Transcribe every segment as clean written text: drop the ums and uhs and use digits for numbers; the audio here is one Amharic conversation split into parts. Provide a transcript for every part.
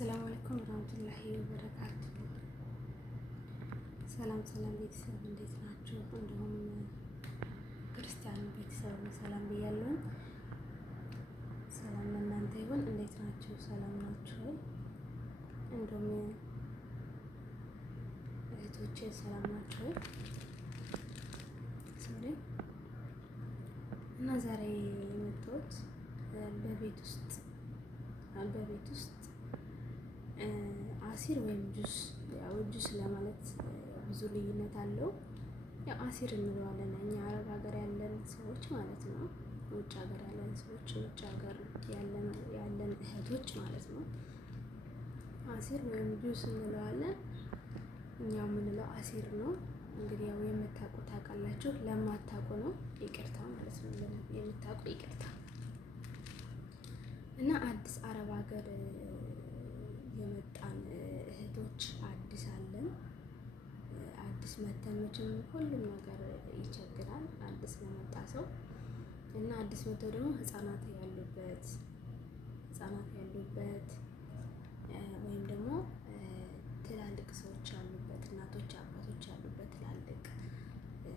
አሰላሙ አለይኩም ወራህመቱላሂ ወበረካቱ። ሰላም ቤተሰብ እንዴት ናችሁ? እንዲሁም ክርስቲያን ቤተሰብ ሰላም ብያለሁ። ሰላም ለእናንተ ይሁን። እንዴት ናችሁ? ሰላም ናችሁ? እንዲሁም እህቶቼ ሰላም ናችሁ? ሶሪ እና ዛሬ የመጣሁት በቤት ውስጥ አሲር ወይም ጁስ፣ ያው ጁስ ለማለት ብዙ ልዩነት አለው። ያው አሲር እንለዋለን እኛ አረብ ሀገር ያለን ሰዎች ማለት ነው። ውጭ ሀገር ያለን ሰዎች፣ ውጭ ሀገር ያለን እህቶች ማለት ነው። አሲር ወይም ጁስ እንለዋለን። እኛ የምንለው አሲር ነው። እንግዲህ ያው የምታውቁ ታውቃላችሁ፣ ለማታውቁ ነው ይቅርታ ማለት ነው። የምታውቁ ይቅርታ። እና አዲስ አረብ ሀገር የመጣን እህቶች አዲስ አለን። አዲስ መተን መቼም ሁሉም ነገር ይቸግራል አዲስ ለመጣ ሰው እና አዲስ መተው ደግሞ ህፃናት ያሉበት ወይም ደግሞ ትላልቅ ሰዎች ያሉበት፣ እናቶች አባቶች ያሉበት፣ ትላልቅ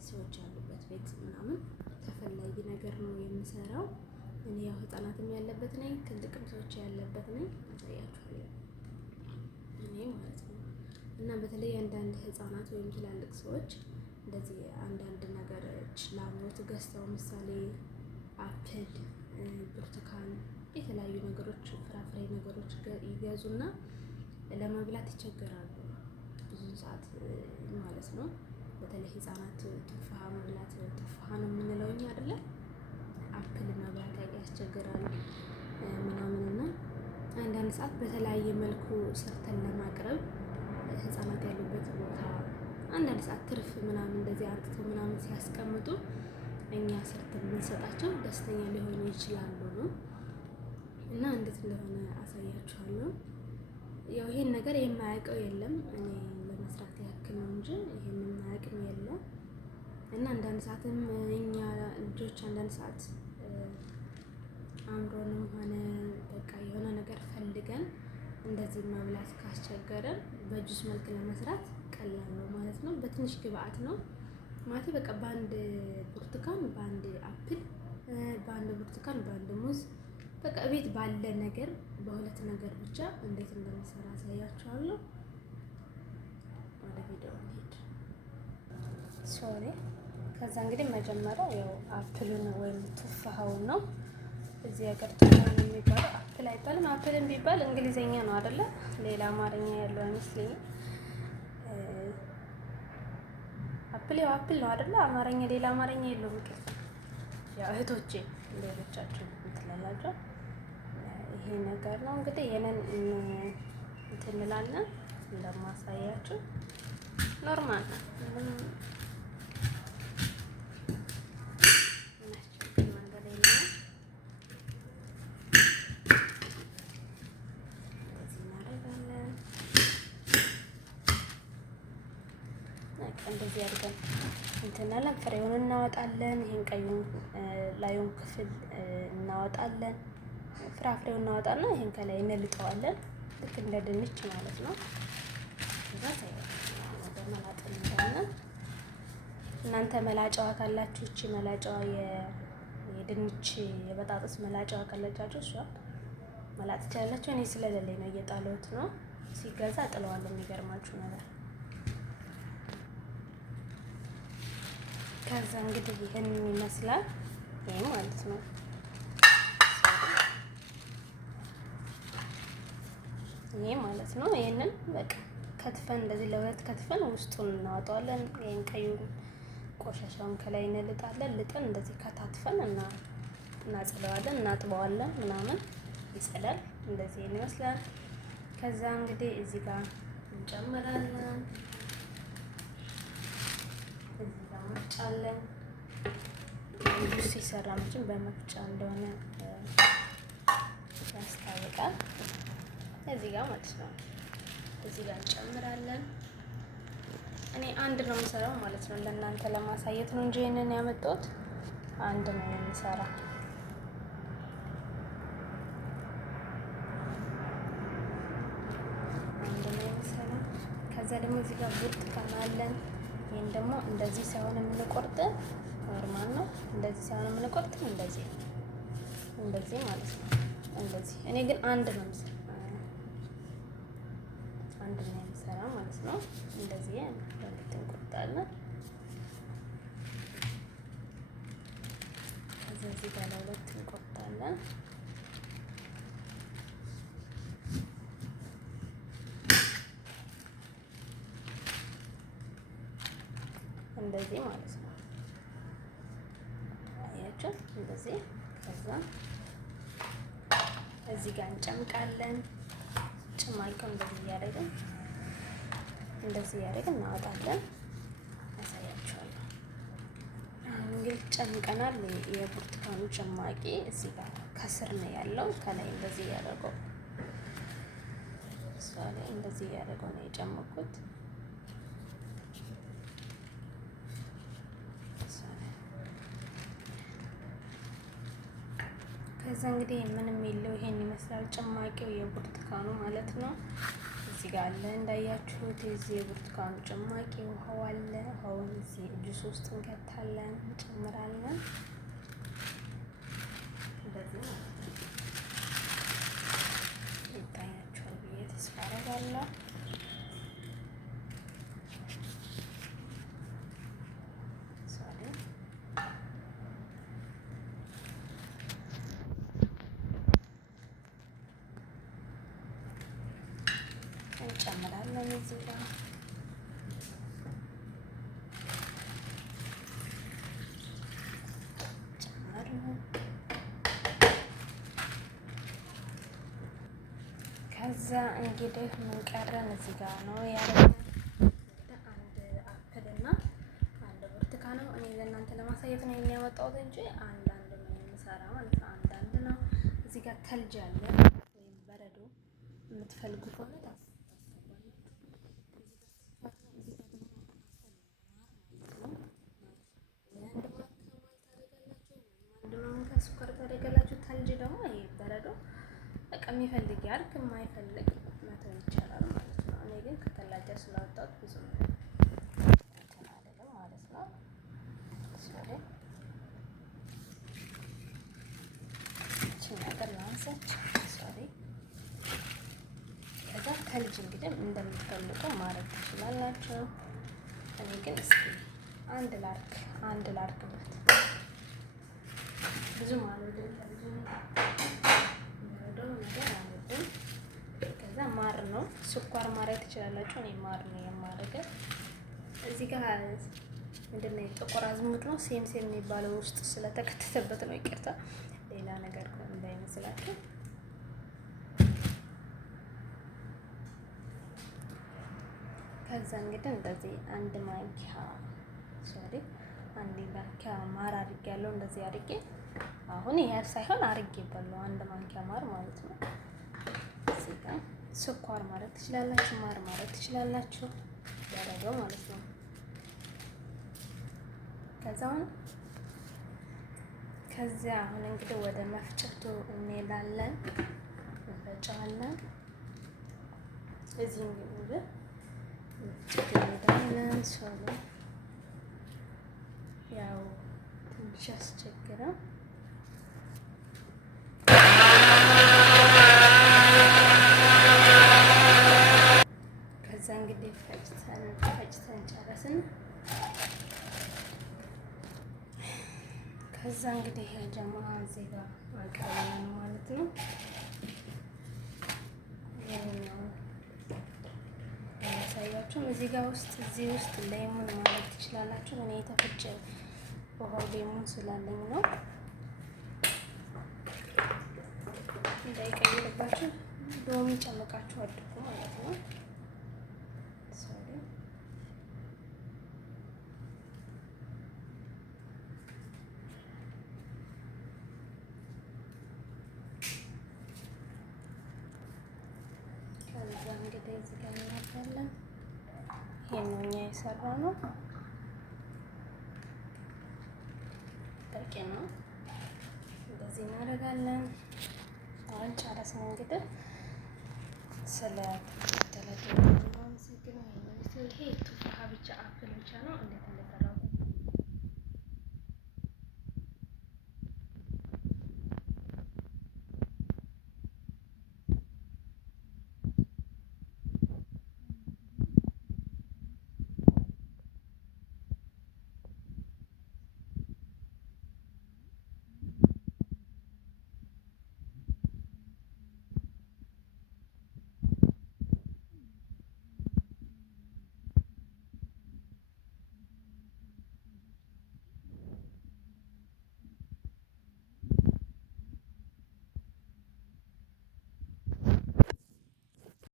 ሰዎች ያሉበት ቤት ምናምን ተፈላጊ ነገር ነው የምሰራው። እኔ ያው ህፃናትም ያለበት ነኝ፣ ትልቅም ሰዎች ያለበት ነኝ። አሳያችኋለሁ እኔ ማለት ነው። እና በተለይ አንዳንድ ህፃናት ወይም ትላልቅ ሰዎች እንደዚህ አንዳንድ ነገሮች ለአምሮት ገዝተው ምሳሌ አፕል፣ ብርቱካን፣ የተለያዩ ነገሮች ፍራፍሬ ነገሮች ይገዙና ለመብላት ይቸገራሉ ብዙ ሰዓት ማለት ነው። በተለይ ህፃናት ቱፋሃ መብላት ቱፋሃ ነው የምንለው እኛ አይደለ? አፕል መብላት ያስቸግራል ምናምንና አንዳንድ ሰዓት በተለያየ መልኩ ሰርተን ለማቅረብ ህፃናት ያሉበት ቦታ አንዳንድ ሰዓት ትርፍ ምናምን እንደዚህ አርክተው ምናምን ሲያስቀምጡ እኛ ሰርተን ብንሰጣቸው ደስተኛ ሊሆኑ ይችላሉ ነው። እና እንዴት እንደሆነ አሳያችኋለሁ። ያው ይሄን ነገር የማያውቀው የለም፣ እኔ ለመስራት ያክል ነው እንጂ ይሄን የማያውቅም የለም። እና አንዳንድ ሰዓትም እኛ ልጆች አንዳንድ ሰዓት አምሮንም ሆነ በቃ የሆነ ነገር ፈልገን እንደዚህ መብላት ካስቸገረን በጁስ መልክ ለመስራት ቀላል ነው ማለት ነው። በትንሽ ግብአት ነው ማለት በቃ በአንድ ብርቱካን፣ በአንድ አፕል፣ በአንድ ብርቱካን፣ በአንድ ሙዝ በቃ ቤት ባለ ነገር በሁለት ነገር ብቻ እንዴት እንደሚሰራ አሳያችኋለሁ። ወደ ቪዲዮ እንሂድ። ሶሪ ከዛ እንግዲህ መጀመሪያ ያው አፕሉን ወይም ቱፋሃውን ነው እዚህ ሀገር ቱፋሃ ነው የሚባለው። አፕል አይባልም። አፕልን ቢባል እንግሊዘኛ ነው አይደለ? ሌላ አማርኛ ያለው አይመስለኝም። አፕል ያው አፕል ነው አይደለ? አማርኛ ሌላ አማርኛ የለውም። ያው እህቶቼ ሌሎቻችሁ እንትላላችሁ ይሄ ነገር ነው እንግዲህ የነን እንትን እንላለን እንደማሳያችሁ ኖርማል ነው። እንደዚህ አድርገን እንትናለን። ፍሬውን እናወጣለን። ይሄን ቀዩን ላዩን ክፍል እናወጣለን። ፍራፍሬውን እናወጣና ይሄን ከላይ እንልጠዋለን ልክ እንደ ድንች ማለት ነው። ከዛ ወደ መላጥ እንሄዳለን። እናንተ መላጫዋ ካላችሁ እቺ መላጫዋ የድንች የበጣጥስ መላጫዋ ካላችሁ እሷ መላጥ ትችላላችሁ። እኔ ስለሌለኝ ነው እየጣለሁት ነው። ሲገዛ ጥለዋለሁ። የሚገርማችሁ ነገር ከዛ እንግዲህ ይሄን ይመስላል ይሄ ማለት ነው። ይሄ ማለት ነው። ይሄንን በቃ ከትፈን እንደዚህ ለሁለት ከትፈን ውስጡን እናወጣዋለን። ይሄን ቀዩን ቆሻሻውን ከላይ እንልጣለን። ልጠን እንደዚህ ከታትፈን እናጽለዋለን፣ እናጥበዋለን ምናምን ይጸዳል። እንደዚህ ይመስላል። ከዛ እንግዲህ እዚህ ጋር እንጨምራለን። እዚህ ጋር መፍጫለን። ጁስ ሲሰራ መቼም በመፍጫ እንደሆነ ያስታውቃል። እዚህ ጋር ማለት ነው። እዚህ ጋር እንጨምራለን። እኔ አንድ ነው የምሰራው ማለት ነው። ለእናንተ ለማሳየት ነው እንጂ ይሄንን ያመጣሁት አንድ ነው የምሰራው። ከዛ ደግሞ እዚህ ጋር ብርቱካን አለን። ይህን ደግሞ እንደዚህ ሳይሆን የምንቆርጥ ኖርማል ነው። እንደዚህ ሳይሆን የምንቆርጥ እንደዚህ እንደዚህ ማለት ነው። እንደዚህ እኔ ግን አንድ ነው የምሰራ ማለት ነው። እንደዚህ በሁለት እንቆርጣለን። እዚህ ጋር ለሁለት እንቆርጣለን። እንደዚህ ማለት ነው። አያችሁ እንደዚህ። ከዛ እዚህ ጋር እንጨምቃለን። ጭማቂው እንደዚህ እያደረግን እናወጣለን። ያሳያችኋለሁ። አሁን እንግዲህ ጨምቀናል። የብርቱካኑ ጭማቂ እዚህ ጋር ከስር ነው ያለው። ከላይ እንደዚህ እያደረገው እሷ ላይ እንደዚህ እያደረገው ነው የጨመቁት። ከዛ እንግዲህ ምንም የለው ይሄን ይመስላል ጭማቂው የብርቱካኑ ማለት ነው። እዚህ ጋር አለ እንዳያችሁት የዚህ የብርቱካኑ ጭማቂ ውሃው አለ። ውሃውን እዚህ ጁስ ውስጥ እንከታለን፣ እንጨምራለን። እንደዚህ ማለት ነው። ይታያችኋል ብዬ ተስፋ አደርጋለሁ። እንጨምራለን እዚህ ጋር ጨምራለን። ከዛ እንግዲህ ምን ቀረን? እዚህ ጋር ነው ያለው አንድ አፕል እና አንድ ብርቱካን ነው። እኔ ለእናንተ ለማሳየት ነው የሚያወጣሁት እንጂ አንዳንድ ነው የምሰራ ማለት ነው። አንዳንድ ነው። እዚህ ጋር ተልጅ አለ ወይም በረዶ የምትፈልጉ ከሆነ ስኳር ታደርጋላችሁ። ተልጅ ደግሞ ይሄ በረዶ በቃ የሚፈልግ ያርግ፣ የማይፈልግ መተው ይቻላል ማለት ነው። እኔ ግን ከተላጃ ስላወጣሁት ብዙ እንትን አይደለም ማለት ነው። ሶሪ እቺ ነገር ላንሳች። ሶሪ ከዛ ተልጅ እንግዲህ እንደምትፈልጉ ማድረግ ትችላላችሁ። እኔ ግን እስኪ አንድ ላርግበት ብዙ ማለት ነው። ከዛ ማር ነው ስኳር ማድረግ ትችላላችሁ። እኔ ማር ነው የማደርገው። እዚህ ጋር ምንድን ነው ጥቁር አዝሙድ ነው ሴም የሚባለው ውስጥ ስለተከተተበት ነው። ይቅርታ ሌላ ነገር እንዳይመስላችሁ። ከዛ እንግዲህ እንደዚህ አንድ ማንኪያ ማር አድርጌያለሁ። እንደዚህ አድርጌ አሁን ይሄ ሳይሆን አድርጌበታለሁ። አንድ ማንኪያ ማር ማለት ነው። እዚህ ጋር ስኳር ማድረግ ትችላላችሁ፣ ማር ማድረግ ትችላላችሁ። ያደረገው ማለት ነው። ከዚያ አሁን እንግዲህ ወደ መፍጨቱ እንሄዳለን። እንፈጫለን። እዚህ እንግዲህ እንሄዳለን። ሶሎ ያው ትንሽ ያስቸግራል። ከዛ እንግዲህ ፈጭተን ጨረስን። ከዛ እንግዲህ ጀማ እዚህ ጋር አቅርበን ማለት ነው። ያሳያችሁም እዚህ ውስጥ ሌሞን ማለት ትችላላችሁ። እኔ የተፈጨ ውሃው ሌሞን ስላለኝ ነው እንዳይቀይርባችሁ ሎሚ ጨምቃችሁ አድርጉ ማለት ነው። ከዛ እንግዲህ እዚህ ጋር እናደርጋለን። ይሄን ነው እኛ የሰራነው። በቂ ነው። እንደዚህ እናደርጋለን። አሁን ጨረስን። እንግዲህ ስለ ተለደለ የማመሰግነው ይሄ ቱፋሃ ብቻ አፕል ብቻ ነው። እንዴት